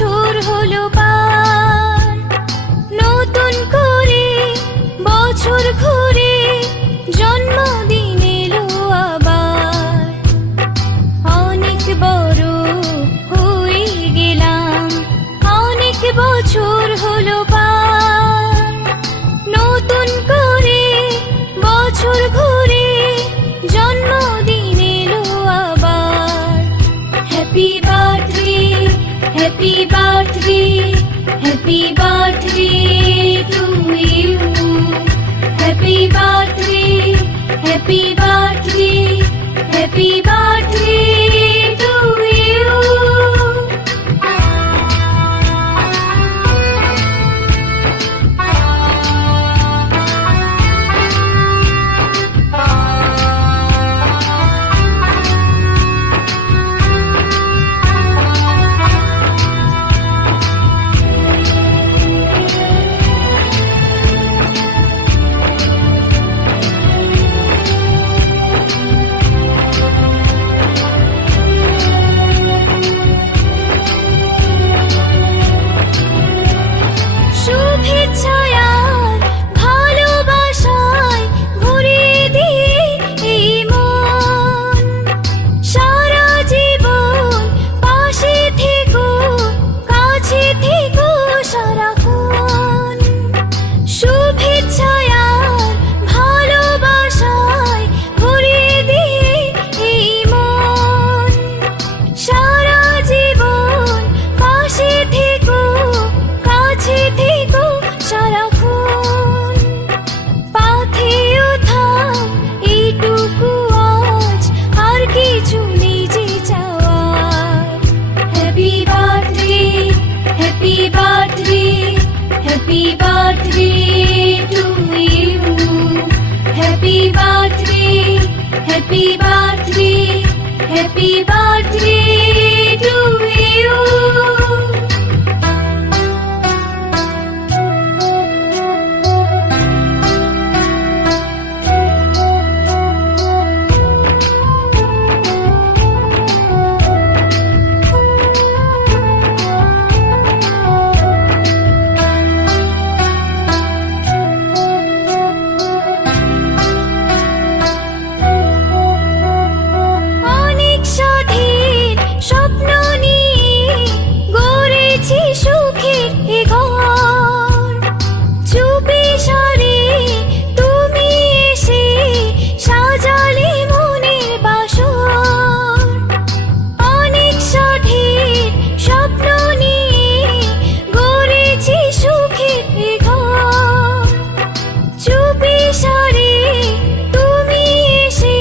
বছর হলো পার, নতুন করে বছর ঘুরে জন্মদিন এলো আবার। অনেক বড় হয়ে গেলাম, অনেক বছর হলো পার, নতুন করে বছর ঘুরে জন্মদিন এলো আবার। Happy birthday, happy birthday, happy birthday to you. Happy birthday, happy birthday, happy birthday to you. শুভেচ্ছায় আর ভালোবাসায় ভরিয়ে দিয়ে এই মন, সারা জীবন পাশে থেকো, কাছে থেকো সারাক্ষণ। শুভেচ্ছায় আর ভালোবাসায় ভরিয়ে দিয়ে এই মন, সারা জীবন পাশে থেকো, কাছে থেকো সারাক্ষণ। পাথেও থাক এইটুকু আজ, আর কিছু নিজে চাওয়ার। Happy birthday, happy birthday, happy birthday to you. Happy birthday, happy birthday, happy birthday to you. অনেক সাথীর স্বপ্ন নিয়ে গড়েছি সুখের এ ঘর, চুপি সারে তুমি এসে সাজালে মনের বাসর। অনেক সাথীর স্বপ্ন নিয়ে গড়েছি সুখের এ ঘর, চুপি সারে তুমি এসে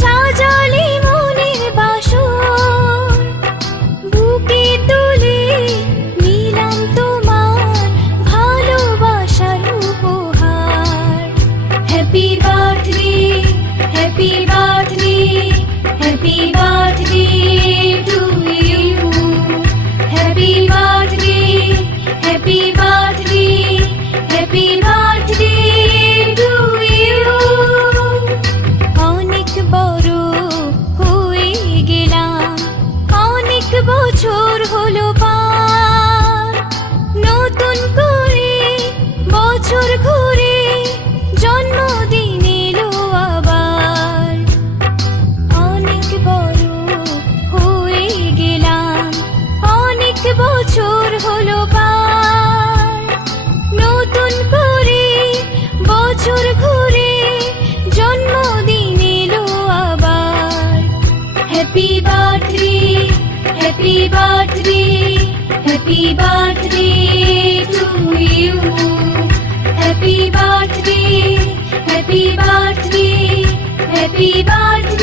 সাজালে মনের বাসর। বুকে তুলে নিলাম তোমার ভালোবাসার উপহার। Happy birthday, happy birthday, happy birthday to you. Happy birthday, happy birthday, happy birthday to you. অনেক বড় হয়ে গেলাম, অনেক বছর হলো পার, নতুন করে বছর ঘুরে জন্মদিন এলো আবার। অনেক বড় হয়ে গেলাম, অনেক বছর হলো পার, নতুন করে বছর ঘুরে জন্মদিন এলো আবার। Happy birthday, happy birthday, happy birthday to you. Happy birthday, happy birthday, happy birthday